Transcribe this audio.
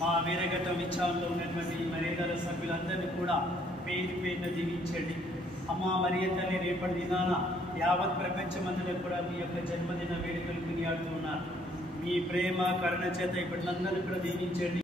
మా వీరఘట్టం విచారంలో ఉన్నటువంటి మరియతల సభ్యులందరినీ కూడా పేరు పేరున దీవించండి. అమ్మ మరియ తల్లి రేపటి దినాన యావత్ ప్రపంచమంతటా కూడా మీ యొక్క జన్మదిన వేడుకలు కొనియాడుతూ ఉన్నారు. మీ ప్రేమ కరుణ చేత ఇప్పటిలందరినీ కూడా దీవించండి.